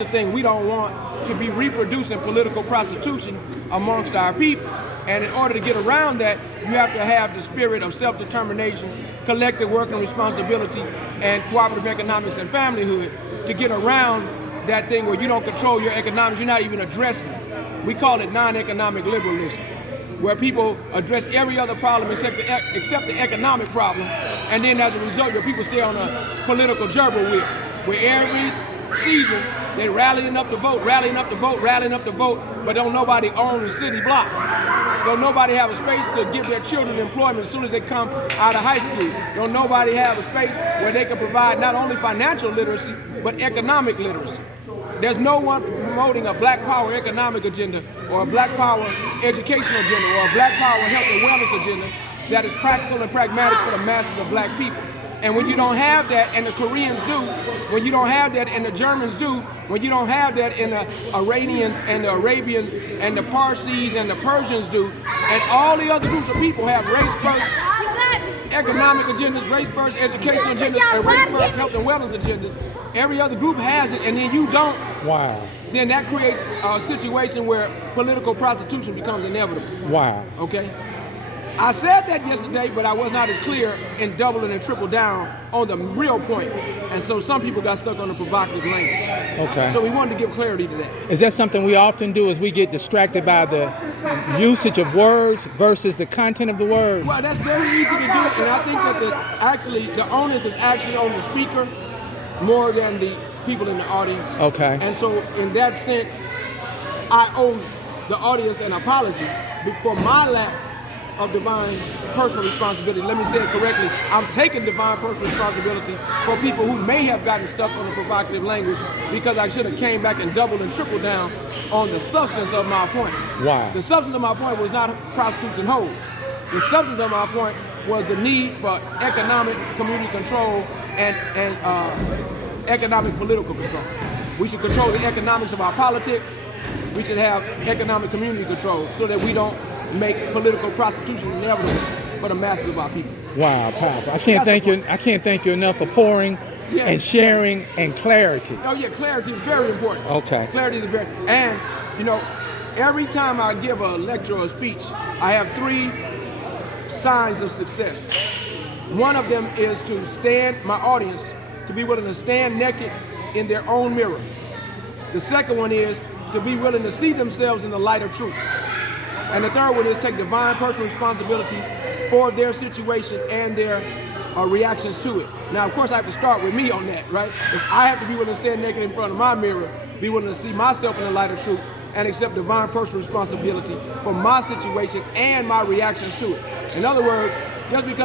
The thing we don't want to be reproducing political prostitution amongst our people. And in order to get around that, you have to have the spirit of self-determination, collective work and responsibility, and cooperative economics and familyhood to get around that thing where you don't control your economics, you're not even addressing it. We call it non-economic liberalism, where people address every other problem except the economic problem, and then as a result, your people stay on a political gerbil wheel, where every season they rallying up the vote, rallying up the vote, rallying up the vote, but don't nobody own the city block. Don't nobody have a space to give their children employment as soon as they come out of high school. Don't nobody have a space where they can provide not only financial literacy, but economic literacy. There's no one promoting a black power economic agenda or a black power educational agenda or a black power health and wellness agenda that is practical and pragmatic for the masses of black people. And when you don't have that, and the Koreans do, when you don't have that, and the Germans do, when you don't have that, and the Iranians and the Arabians and the Parsis and the Persians do, and all the other groups of people have race first economic agendas, race first educational agendas, and race first health and wellness agendas, every other group has it, and then you don't. Wow. Then that creates a situation where political prostitution becomes inevitable. Wow. Okay? I said that yesterday, but I was not as clear in doubling and triple down on the real point. And so some people got stuck on the provocative language. Okay. So we wanted to give clarity to that. Is that something we often do, is we get distracted by the usage of words versus the content of the words? Well, that's very easy to do, and I think that the onus is actually on the speaker more than the people in the audience. Okay. And so in that sense, I owe the audience an apology for my lack of divine personal responsibility. Let me say it correctly. I'm taking divine personal responsibility for people who may have gotten stuck on the provocative language, because I should have came back and doubled and tripled down on the substance of my point. Wow. The substance of my point was not prostitutes and hoes. The substance of my point was the need for economic community control and economic political control. We should control the economics of our politics. We should have economic community control so that we don't make political prostitution inevitable for the masses of our people. Wow, powerful. I can't thank you enough for pouring and sharing and clarity. Oh yeah, clarity is very important. Okay. Clarity is very, and you know, every time I give a lecture or a speech, I have 3 signs of success. One of them is to stand, my audience, to be willing to stand naked in their own mirror. The second one is to be willing to see themselves in the light of truth. And the third one is take divine personal responsibility for their situation and their reactions to it. Now, of course, I have to start with me on that, right? If I have to be willing to stand naked in front of my mirror, be willing to see myself in the light of truth, and accept divine personal responsibility for my situation and my reactions to it. In other words, just because